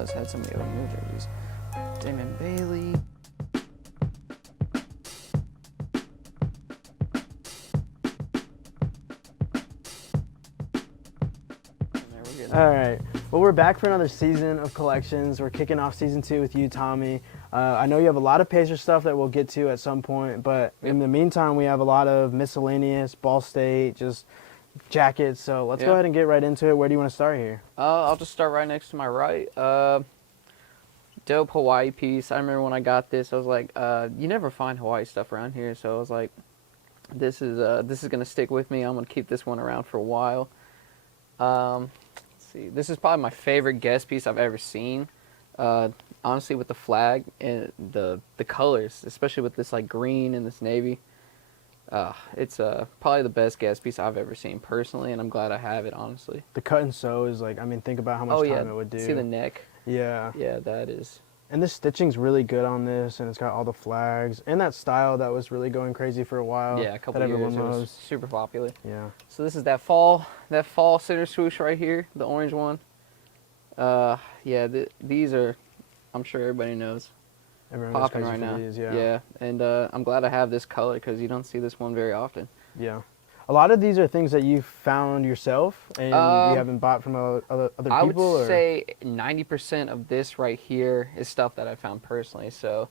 Adidas had so many other new jerseys. Damon Bailey. All right. Well, we're back for another season of collections. We're kicking off season 2 with you, Tommy. I know you have a lot of Pacer stuff that we'll get to at some point, but in the meantime, we have a lot of miscellaneous, Ball State, just jackets. So let's go ahead and get right into it. Where do you want to start here? I'll just start right next to my right. Dope Hawaii piece. I remember when I got this, I was like, you never find Hawaii stuff around here, so I was like, this is gonna stick with me. I'm gonna keep this one around for a while. See, this is probably my favorite guest piece I've ever seen. Honestly, with the flag and the colors, especially with this like green and this navy, it's probably the best guest piece I've ever seen personally, and I'm glad I have it. Honestly, the cut and sew is like, I mean, think about how much time it would do. See the neck? Yeah. Yeah, that is. And this stitching's really good on this, and it's got all the flags and that style that was really going crazy for a while. Yeah, a couple of years it was super popular. Yeah. So this is that fall center swoosh right here, the orange one. Yeah, these are, I'm sure everybody knows, everyone popping right now. These, yeah, and I'm glad I have this color because you don't see this one very often. Yeah. A lot of these are things that you found yourself and you haven't bought from other people? I would say 90% of this right here is stuff that I found personally. So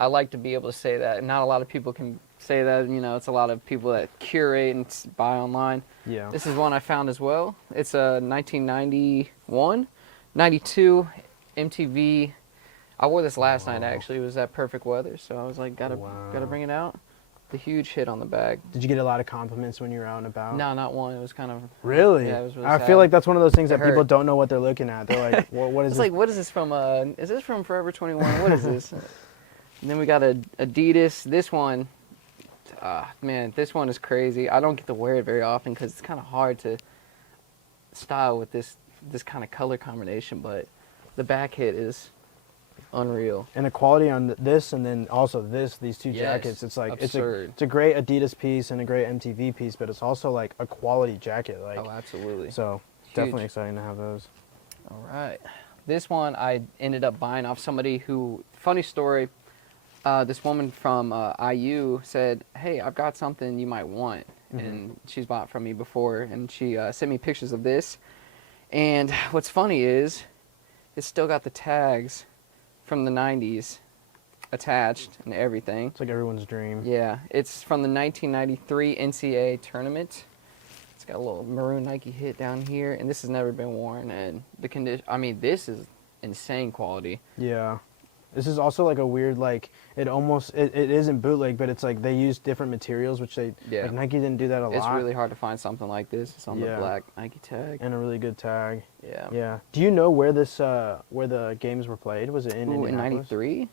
I like to be able to say that. Not a lot of people can say that. You know, it's a lot of people that curate and buy online. Yeah. This is one I found as well. It's a 1991, 92 MTV. I wore this last night, actually. It was that perfect weather. So I was like, gotta bring it out. The huge hit on the bag. Did you get a lot of compliments when you were out and about? No, not one. It was kind of... Really? Yeah, it was really I sad. feel like that's one of those things that people don't know what they're looking at. They're like, what is this? It's like, what is this from? Is this from Forever 21? What is this? And then we got a Adidas. This one, man, this one is crazy. I don't get to wear it very often because it's kind of hard to style with this kind of color combination, but the back hit is unreal. And the quality on this, and then also these two jackets, it's like absurd. it's a great Adidas piece and a great MTV piece, but it's also like a quality jacket. Like, oh, absolutely. So definitely exciting to have those. All right, this one I ended up buying off somebody who. Funny story. This woman from IU said, "Hey, I've got something you might want," and she's bought from me before, and she sent me pictures of this. And what's funny is, it's still got the tags from the 90s attached and everything. It's like everyone's dream. Yeah, it's from the 1993 NCAA tournament. It's got a little maroon Nike hit down here, and this has never been worn. And the condition, I mean, this is insane quality. Yeah. This is also like a weird, like, it isn't bootleg, but it's like they use different materials, which like Nike didn't do that a lot. It's really hard to find something like this. It's on the black Nike tag. And a really good tag. Yeah. Yeah. Do you know where where the games were played? Was it in Indianapolis? In 93?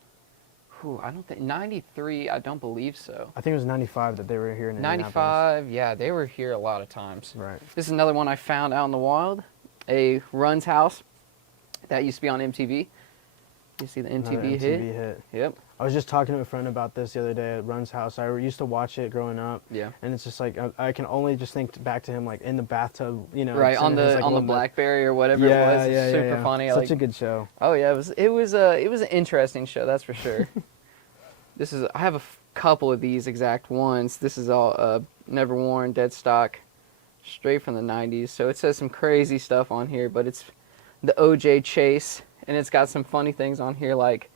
I don't think, 93, I don't believe so. I think it was 95 that they were here in Indianapolis. 95, yeah, they were here a lot of times. Right. This is another one I found out in the wild. A Run's House that used to be on MTV. You see the MTV hit? Yep. I was just talking to a friend about this the other day at Run's house. I used to watch it growing up. Yeah. And it's just like I can only just think back to him like in the bathtub, you know. Right, on the BlackBerry or whatever it was. It's super funny. Such a good show. Oh yeah, it was an interesting show, that's for sure. I have a couple of these exact ones. This is all never worn, dead stock, straight from the 90s. So it says some crazy stuff on here, but it's the OJ Chase. And it's got some funny things on here, like,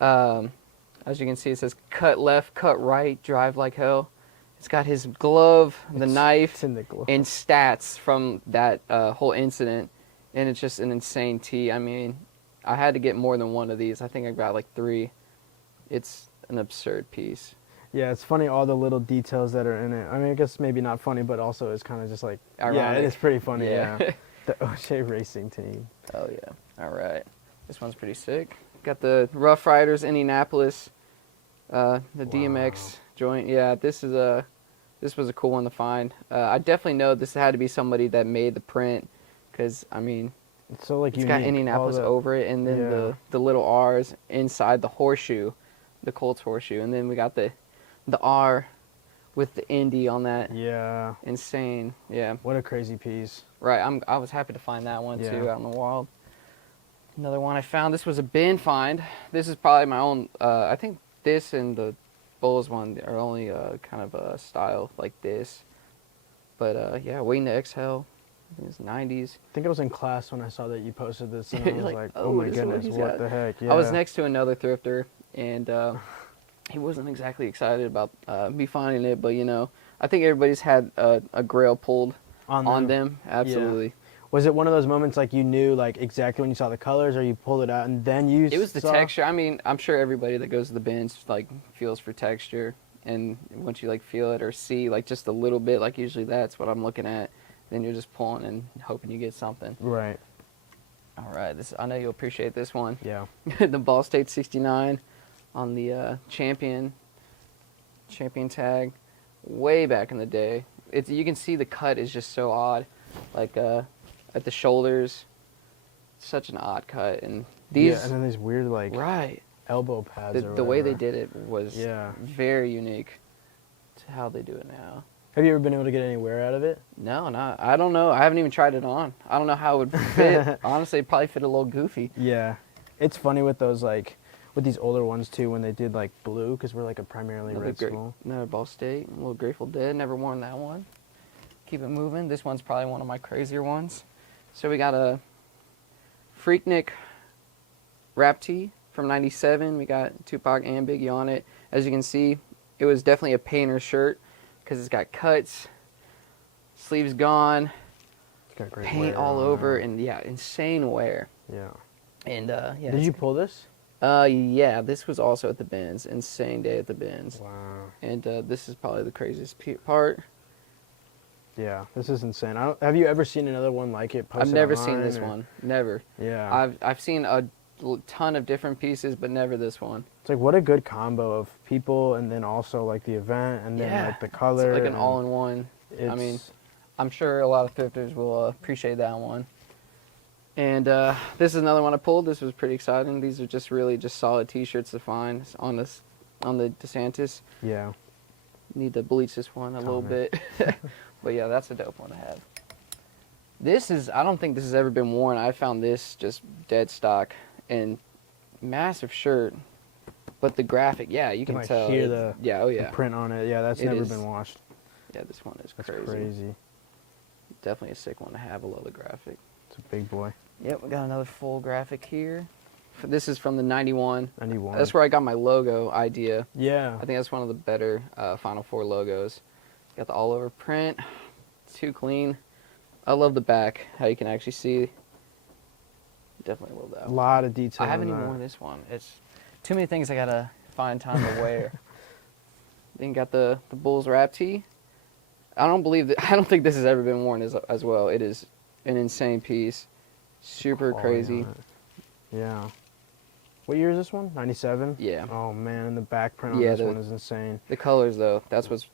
as you can see, it says, cut left, cut right, drive like hell. It's got his glove, the knife, and stats from that whole incident. And it's just an insane tee. I mean, I had to get more than one of these. I think I got like 3. It's an absurd piece. Yeah, it's funny, all the little details that are in it. I mean, I guess maybe not funny, but also it's kind of just like, ironic. Yeah, it is pretty funny, yeah. The OJ Racing team. Oh, yeah. All right. This one's pretty sick. Got the Ruff Ryders Indianapolis, the DMX joint. Yeah, this was a cool one to find. I definitely know this had to be somebody that made the print, because I mean, it's so like it's got Indianapolis over it, and then the little R's inside the horseshoe, the Colts horseshoe, and then we got the R with the Indy on that. Yeah. Insane. Yeah. What a crazy piece. Right. I was happy to find that one too out in the wild. Another one I found. This was a bin find. This is probably my own. I think this and the Bulls one are only kind of a style like this. But yeah, waiting to exhale. I think it's 90s. I think it was in class when I saw that you posted this, and I was like, oh my this is goodness, he's what got. the heck? Yeah. I was next to another thrifter, and he wasn't exactly excited about me finding it, but you know, I think everybody's had a grail pulled on them. Absolutely. Yeah. Was it one of those moments like you knew like exactly when you saw the colors, or you pulled it out and then you? It was the texture. I mean, I'm sure everybody that goes to the bins like feels for texture, and once you like feel it or see like just a little bit, like usually that's what I'm looking at. Then you're just pulling and hoping you get something. Right. All right. I know you'll appreciate this one. Yeah. The Ball State 69 on the champion tag, way back in the day. You can see the cut is just so odd, like at the shoulders, such an odd cut. And these, yeah, and then these weird like right, elbow pads. the way they did it was yeah, very unique to how they do it now. Have you ever been able to get any wear out of it? No, not. I don't know. I haven't even tried it on. I don't know how it would fit. Honestly, it'd probably fit a little goofy. Yeah, it's funny with those like with these older ones too when they did like blue because we're like a primarily red school. Another Ball State, a little Grateful Dead. Never worn that one. Keep it moving. This one's probably one of my crazier ones. So we got a Freaknik wrap tee from '97. We got Tupac and Biggie on it. As you can see, it was definitely a painter's shirt because it's got cuts, sleeves gone, It's got great paint wear all on over, it. and yeah, insane wear. Yeah. And yeah. Did you pull this? Yeah, this was also at the bins. Insane day at the bins. Wow. And this is probably the craziest part. Yeah, this is insane. Have you ever seen another one like it posted I've never online, seen this or? one. Never. Yeah. I've seen a ton of different pieces, but never this one. It's like what a good combo of people and then also like the event and then like the color. It's like an all-in-one. I mean, I'm sure a lot of thrifters will appreciate that one. And this is another one I pulled. This was pretty exciting. These are just really just solid T-shirts to find on the DeSantis. Yeah. Need to bleach this one a little bit. But yeah, that's a dope one to have. I don't think this has ever been worn. I found this just dead stock and massive shirt. But the graphic, yeah, you can tell. Hear the the print on it. Yeah, that's never been washed. Yeah, this one is That's crazy. crazy. Definitely a sick one to have. I love the graphic. It's a big boy. Yep, we got another full graphic here. This is from the 91. 91. That's where I got my logo idea. Yeah. I think that's one of the better Final Four logos. Got the all over print. Too clean. I love the back, how you can actually see. Definitely love that A one. lot of detail. I haven't in even that. worn this one. It's too many things I gotta find time to wear. Then got the Bulls wrap tee. I don't think this has ever been worn as well. It is an insane piece. Super crazy. Yeah. What year is this one? 97? Yeah. Oh man, and the back print on this one is insane. The colors though, that's what's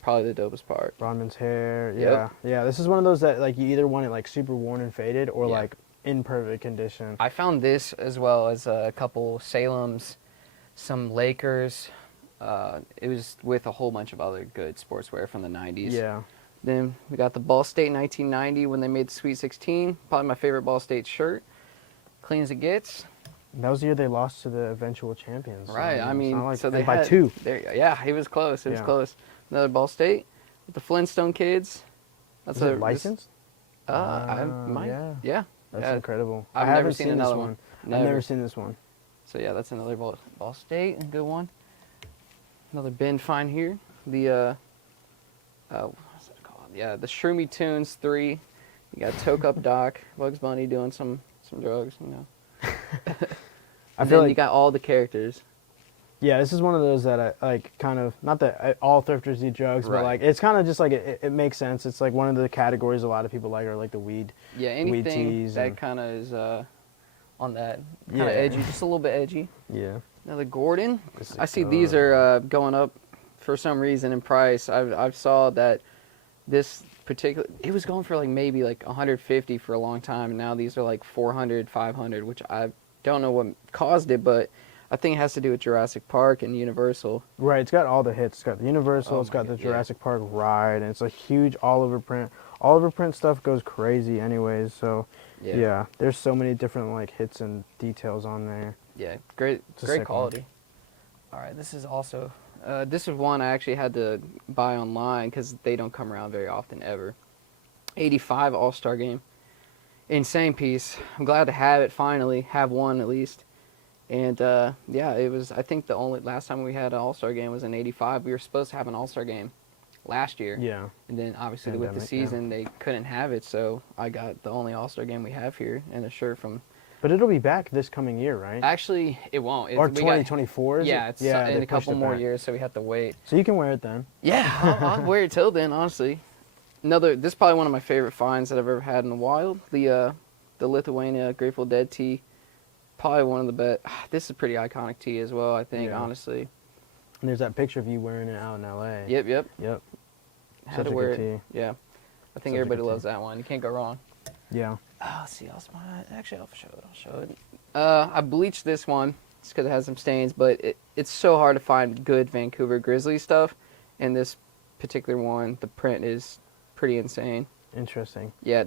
probably the dopest part. Rodman's hair. Yeah. Yep. Yeah, this is one of those that like you either want it like super worn and faded or Yeah. like in perfect condition. I found this as well as a couple Salem's, some Lakers. It was with a whole bunch of other good sportswear from the 90s. Yeah. Then we got the Ball State 1990 when they made the Sweet 16. Probably my favorite Ball State shirt. Clean as it gets. That was the year they lost to the eventual champions. Right. I mean, like, so they by had, 2. Yeah, it was close. It was close. Another Ball State with the Flintstone kids. That's it licensed? I might. Yeah. That's incredible. I've haven't never seen another this one. I've never seen this one. So yeah, that's another Ball State, a good one. Another bin find here. The what's it called? Yeah, the Shroomy Tunes 3. You got Toke Up Doc, Bugs Bunny doing some drugs, you know. I feel like you got all the characters. Yeah, this is one of those that I like kind of, not that all thrifters do drugs, but like it's kind of just like it makes sense. It's like one of the categories a lot of people like are like the weed. Yeah, anything teas that kind of is on that kind of edgy, just a little bit edgy. Yeah. Another Gordon. I see these are going up for some reason in price. I've saw that this particular, it was going for like maybe like 150 for a long time, and now these are like 400, 500, which I don't know what caused it, but I think it has to do with Jurassic Park and Universal. Right, it's got all the hits. It's got the Universal, it's got the Jurassic Park ride, and it's a huge all over print. All over print stuff goes crazy anyways, so Yeah. There's so many different like hits and details on there. Yeah, great quality. All right, this is also, this is one I actually had to buy online because they don't come around very often ever. 85 All-Star Game. Insane piece. I'm glad to have it finally, have one at least. And yeah, it was, I think the only last time we had an All-Star Game was in 85. We were supposed to have an All-Star Game last year. Yeah. And then obviously with the season, they couldn't have it, so I got the only All-Star Game we have here and a shirt from... But it'll be back this coming year, right? Actually, it won't. Or 2024? Yeah, it's in a couple more years, so we have to wait. So you can wear it then? Yeah, I'll wear it till then, honestly. This is probably one of my favorite finds that I've ever had in the wild. The Lithuania Grateful Dead tee. Probably one of the best. This is a pretty iconic tee as well, I think, honestly. And there's that picture of you wearing it out in L.A. Yep. Had to wear it. Tee. Yeah. I think everybody loves that one. You can't go wrong. Yeah. Let's see. Actually, I'll show it. I bleached this one just because it has some stains, but it's so hard to find good Vancouver Grizzlies stuff. And this particular one, the print is pretty insane. Interesting. Yeah,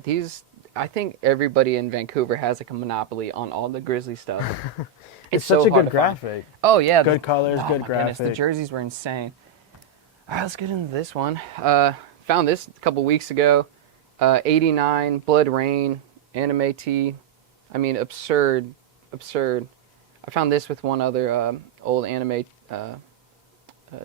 I think everybody in Vancouver has like a monopoly on all the Grizzly stuff. It's such a good graphic. Oh, yeah. Good colors, good Goodness, graphic. the jerseys were insane. All right, let's get into this one. Found this a couple weeks ago. 89 Blood Rain anime tee. I mean, absurd. I found this with one other old anime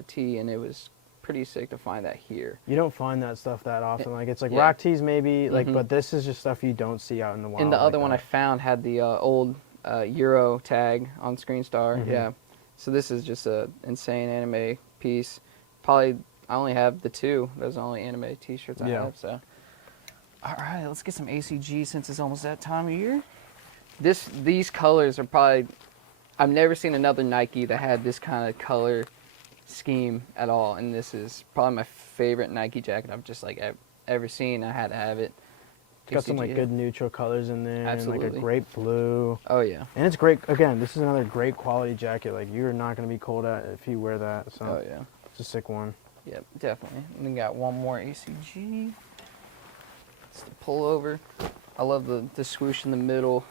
tee, and it was pretty sick to find that here. You don't find that stuff that often. Like it's like rock tees maybe, like, but this is just stuff you don't see out in the wild. And the other one I found had the old Euro tag on Screen Star. Yeah. So this is just a insane anime piece. Probably I only have the two. Those are the only anime t-shirts I have. So all right, let's get some ACG since it's almost that time of year. These colors are probably, I've never seen another Nike that had this kind of color scheme at all, and this is probably my favorite Nike jacket I've just like ever seen. I had to have it. It's got some like good neutral colors in there. Absolutely. And like a great blue. Oh yeah. And it's great. Again, this is another great quality jacket. Like you're not going to be cold at if you wear that. So oh yeah. It's a sick one. Yep, definitely. And then got one more ACG. It's the pullover. I love the swoosh in the middle.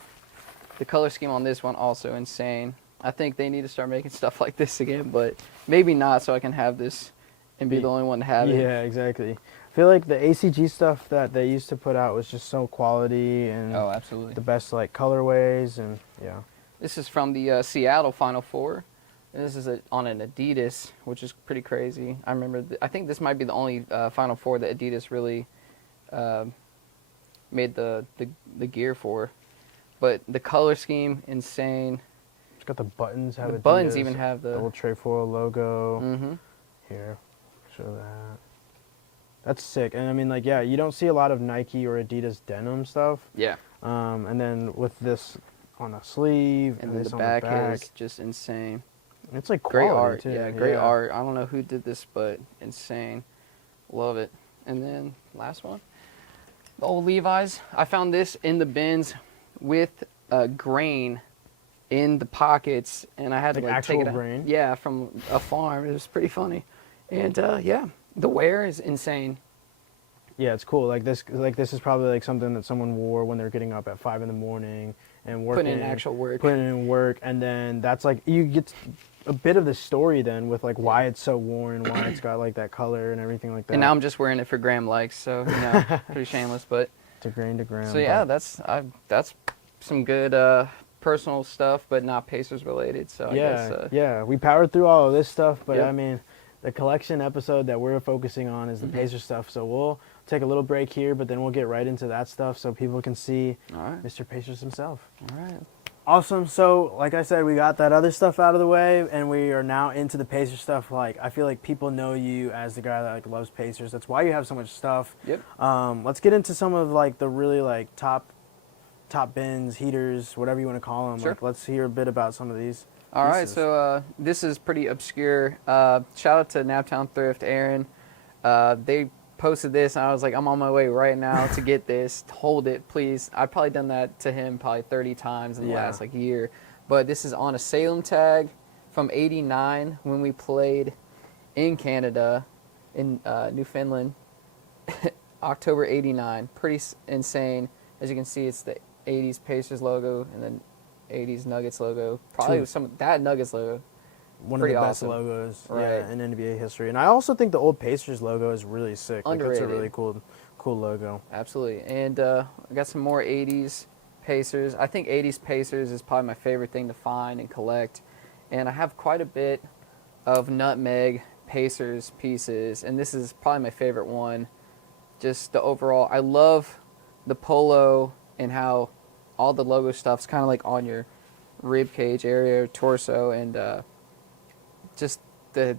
The color scheme on this one also insane. I think they need to start making stuff like this again, but maybe not, so I can have this and be the only one to have it. Yeah, exactly. I feel like the ACG stuff that they used to put out was just so quality and absolutely the best like colorways and yeah. This is from the Seattle Final Four. And this is on an Adidas, which is pretty crazy. I remember. I think this might be the only Final Four that Adidas really made the gear for. But the color scheme, insane. It's got the buttons. The buttons even have the double trefoil logo. Here, show that. That's sick. And I mean, like, yeah, you don't see a lot of Nike or Adidas denim stuff. Yeah. And then with this on a sleeve and this the on back the back is just insane. It's like great art too. Yeah, great art. I don't know who did this, but insane. Love it. And then last one, the old Levi's. I found this in the bins with grain in the pockets, and I had to like take it out. Grain? Yeah, from a farm. It was pretty funny. And yeah, the wear is insane. Yeah, it's cool. Like this is probably like something that someone wore when they're getting up at 5 a.m. and working. Putting in actual work. Putting in work, and then that's like you get a bit of the story then with like why it's so worn, why it's got like that color and everything like that. And now I'm just wearing it for gram likes, so you know, pretty shameless, but. To gram. So yeah, that's some good personal stuff, but not Pacers related. So I guess, we powered through all of this stuff, but yep. I mean, the collection episode that we're focusing on is the Pacers stuff. So we'll take a little break here, but then we'll get right into that stuff so people can see Mr. Pacers himself. All right. Awesome. So, like I said, we got that other stuff out of the way, and we are now into the Pacers stuff. Like, I feel like people know you as the guy that like loves Pacers. That's why you have so much stuff. Yep. Let's get into some of like the really like top bins, heaters, whatever you want to call them. Sure. Like, let's hear a bit about some of these. All right. So this is pretty obscure. Shout out to Naptown Thrift, Aaron. They posted this, and I was like, I'm on my way right now to get this. Hold it, please. I've probably done that to him probably 30 times in the last like year. But this is on a Salem tag from '89 when we played in Canada, in Newfoundland, October '89. Pretty insane. As you can see, it's the '80s Pacers logo and then '80s Nuggets logo. Probably that Nuggets logo. One Pretty of the best awesome. logos Right. in NBA history. And I also think the old Pacers logo is really sick. Underrated. Like, that's a really cool logo. Absolutely. And I got some more '80s Pacers. I think '80s Pacers is probably my favorite thing to find and collect. And I have quite a bit of Nutmeg Pacers pieces, and this is probably my favorite one. Just the overall, I love the polo and how all the logo stuff's kind of like on your rib cage area, torso, and just the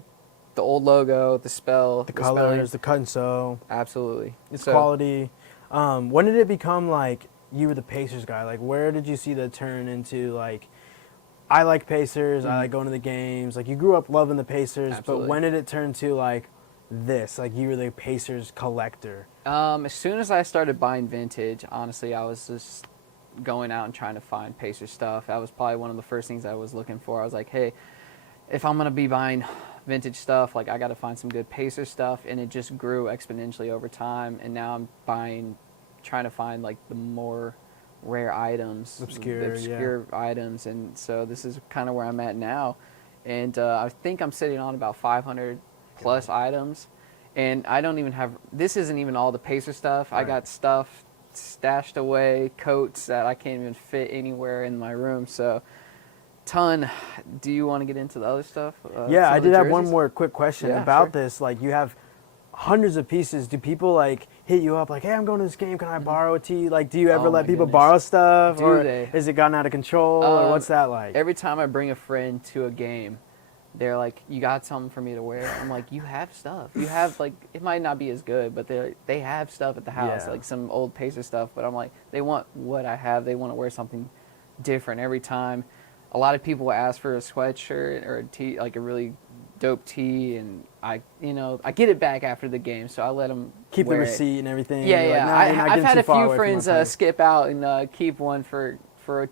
old logo, the spell, The colors, spelling. the cut and sew. Absolutely. It's So, quality. When did it become like you were the Pacers guy? Like, where did you see the turn into like, I like Pacers, I like going to the games. Like, you grew up loving the Pacers, Absolutely. but when did it turn to like this? Like, you were the Pacers collector. As soon as I started buying vintage, honestly, I was just going out and trying to find Pacers stuff. That was probably one of the first things I was looking for. I was like, hey, if I'm going to be buying vintage stuff, like, I got to find some good Pacers stuff. And it just grew exponentially over time. And now I'm trying to find, like, the more rare items. Obscure items. And so this is kind of where I'm at now. And I think I'm sitting on about 500 plus items. And I don't even have, this isn't even all the Pacer stuff. Right. I got stuff stashed away, coats that I can't even fit anywhere in my room. So, ton. Do you want to get into the other stuff? Yeah, I did have one jerseys? more quick question Yeah, about sure. this. Like, you have hundreds of pieces. Do people like hit you up like, hey, I'm going to this game, can I borrow a tee? Like, do you ever Oh let my people goodness. borrow stuff? Do Or they? is it gotten out of control? Or what's that like? Every time I bring a friend to a game, they're like, you got something for me to wear? I'm like, you have stuff. You have, like, it might not be as good, but they have stuff at the house, Yeah. like some old Pacer stuff. But I'm like, they want what I have. They want to wear something different every time. A lot of people will ask for a sweatshirt or a tee, like a really dope tee, and I get it back after the game, so I let them Keep the wear it. receipt and everything. Yeah, You're yeah. like, nah, you're not I've getting had too a far few away from my friends place. skip out and keep one for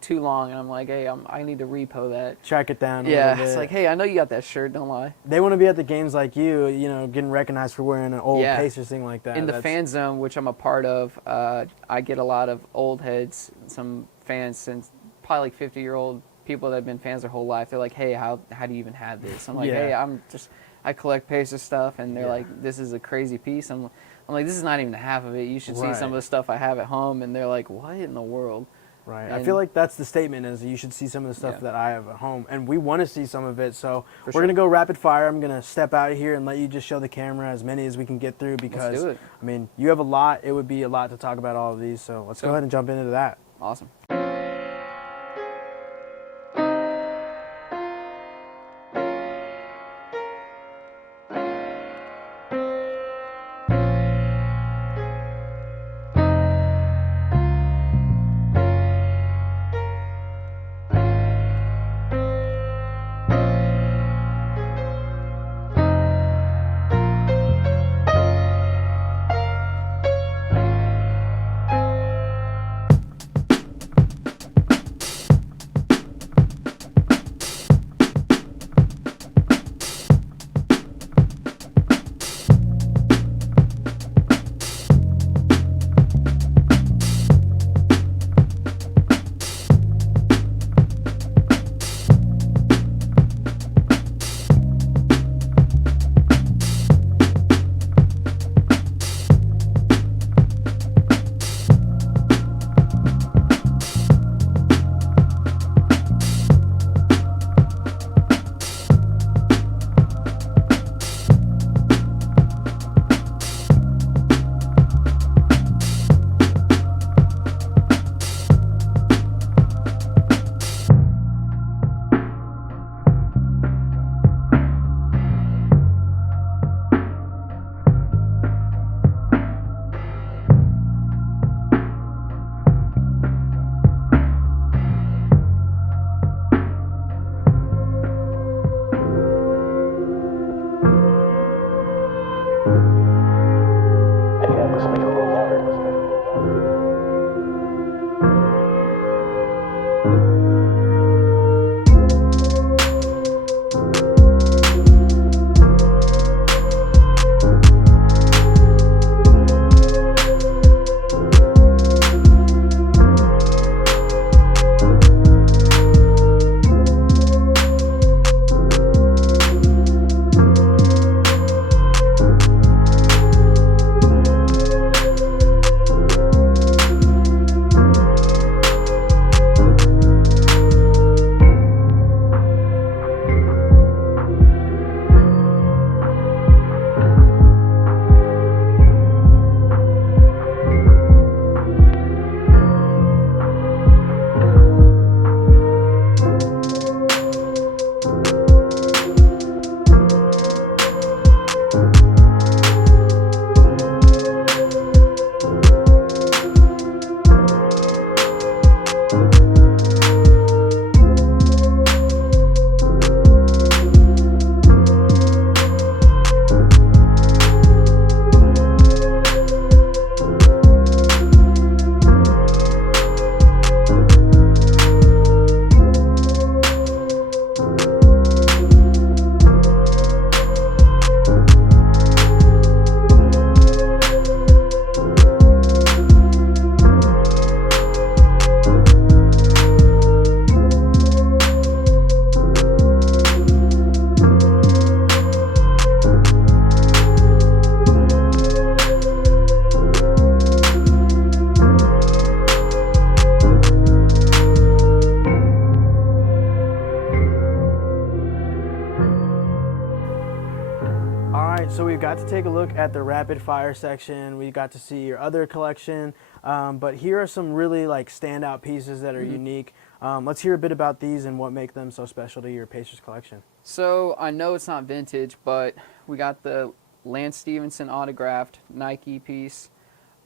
too long, and I'm like, hey, I need to repo that. Track it down a Yeah, little bit. it's like, hey, I know you got that shirt, don't lie. They want to be at the games like you, getting recognized for wearing an old Yeah. Pacers thing like that. In the That's- fan zone, which I'm a part of, I get a lot of old heads, some fans, since probably like 50-year-old people that have been fans their whole life. They're like, hey, how do you even have this? I'm like, Yeah. hey, I collect Pacers stuff, and they're Yeah. like, this is a crazy piece. I'm like, this is not even half of it. You should see Right. some of the stuff I have at home, and they're like, what in the world? Right. I And- feel like that's the statement is you should see some of the stuff Yeah. that I have at home. And we want to see some of it. So For we're sure. going to go rapid fire. I'm going to step out of here and let you just show the camera as many as we can get through because, do it. I mean, you have a lot. It would be a lot to talk about all of these. So let's go ahead and jump into that. Awesome. right, so we got to take a look at the rapid fire section. We got to see your other collection, but here are some really like standout pieces that are unique. Let's hear a bit about these and what make them so special to your Pacers collection. So I know it's not vintage, but we got the Lance Stephenson autographed Nike piece.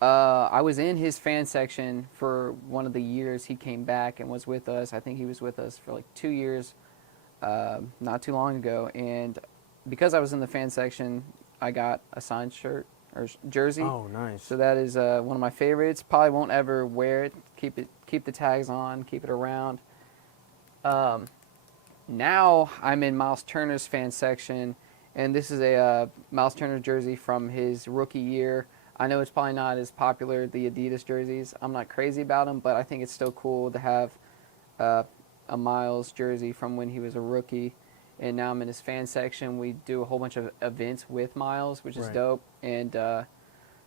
I was in his fan section for one of the years he came back and was with us. I think he was with us for like 2 years, not too long ago. And because I was in the fan section, I got a signed shirt or jersey. Oh, nice. So that is one of my favorites. Probably won't ever wear it. Keep the tags on. Keep it around. Now I'm in Myles Turner's fan section, and this is a Myles Turner jersey from his rookie year. I know it's probably not as popular, the Adidas jerseys. I'm not crazy about them, but I think it's still cool to have a Myles jersey from when he was a rookie. And now I'm in his fan section. We do a whole bunch of events with Myles, which is dope. And,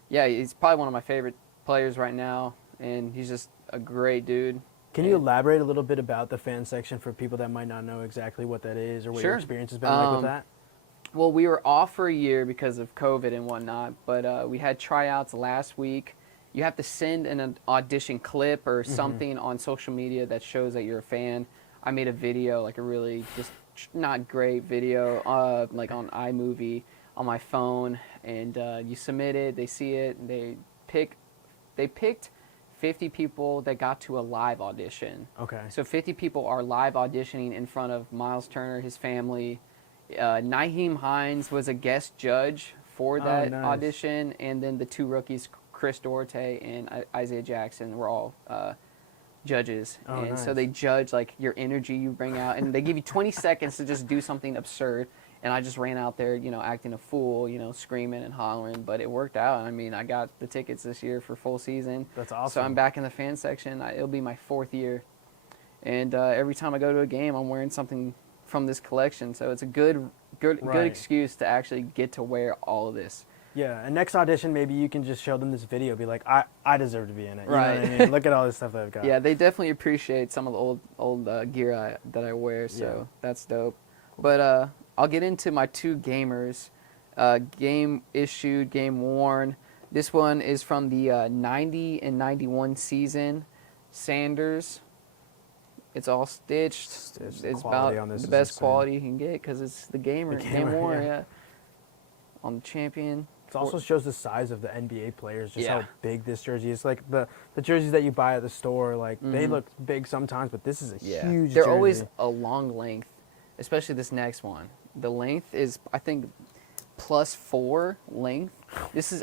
yeah, he's probably one of my favorite players right now, and he's just a great dude. Can you elaborate a little bit about the fan section for people that might not know exactly what that is or what your experience has been like with that? Well, we were off for a year because of COVID and whatnot, but we had tryouts last week. You have to send an audition clip or something on social media that shows that you're a fan. I made a video, like a really just not great video, like on iMovie on my phone, and you submit it, they see it, and they picked 50 people that got to a live audition. Okay. So 50 people are live auditioning in front of Myles Turner, his family. Nyheim Hines was a guest judge for that audition, and then the two rookies, Chris Duarte and Isaiah Jackson, were all judges. So they judge like your energy you bring out, and they give you 20 seconds to just do something absurd. And I just ran out there, acting a fool, screaming and hollering, but it worked out. I mean, I got the tickets this year for full season. That's awesome. So I'm back in the fan section. It'll be my 4th year, and every time I go to a game, I'm wearing something from this collection. So it's a good excuse to actually get to wear all of this. Yeah, and next audition, maybe you can just show them this video, be like, I deserve to be in it. You know what I mean? Look at all this stuff that I've got. Yeah, they definitely appreciate some of the old gear that I wear, so that's dope. Cool. But I'll get into my 2 gamers, game issued, game worn. This one is from the 90 and 91 season, Sanders. It's all stitched. It's about the best quality you can get because it's the gamer game worn, yeah. On the champion. It also shows the size of the NBA players, just how big this jersey is. Like the jerseys that you buy at the store, like they look big sometimes, but this is a huge jersey. They're always a long length, especially this next one. The length is, I think, +4 length.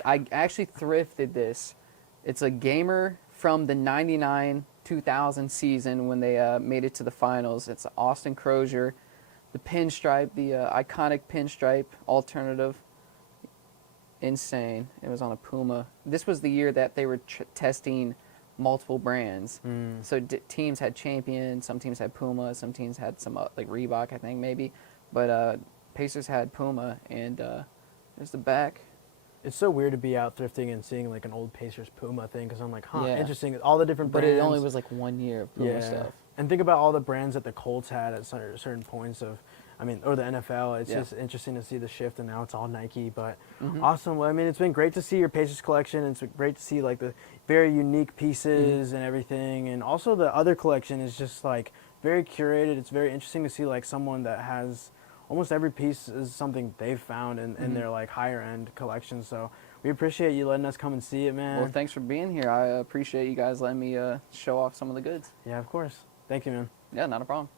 I actually thrifted this. It's a gamer from the 99-2000 season when they made it to the finals. It's Austin Croshere. The pinstripe, the iconic pinstripe alternative. Insane. It was on a Puma. This was the year that they were testing multiple brands. So teams had Champion, some teams had Puma, some teams had some like Reebok, I think maybe. But Pacers had Puma, and there's the back. It's so weird to be out thrifting and seeing like an old Pacers Puma thing because I'm like, interesting. All the different brands. But it only was like 1 year of Puma stuff. And think about all the brands that the Colts had at certain points of, or the NFL. It's just interesting to see the shift, and now it's all Nike. But awesome. Well, it's been great to see your Pacers collection. It's great to see like the very unique pieces and everything, and also the other collection is just like very curated. It's very interesting to see like someone that has almost every piece is something they've found in their like higher end collection. So we appreciate you letting us come and see it, man. Well, thanks for being here. I appreciate you guys letting me show off some of the goods. Yeah, of course. Thank you, man. Yeah, not a problem.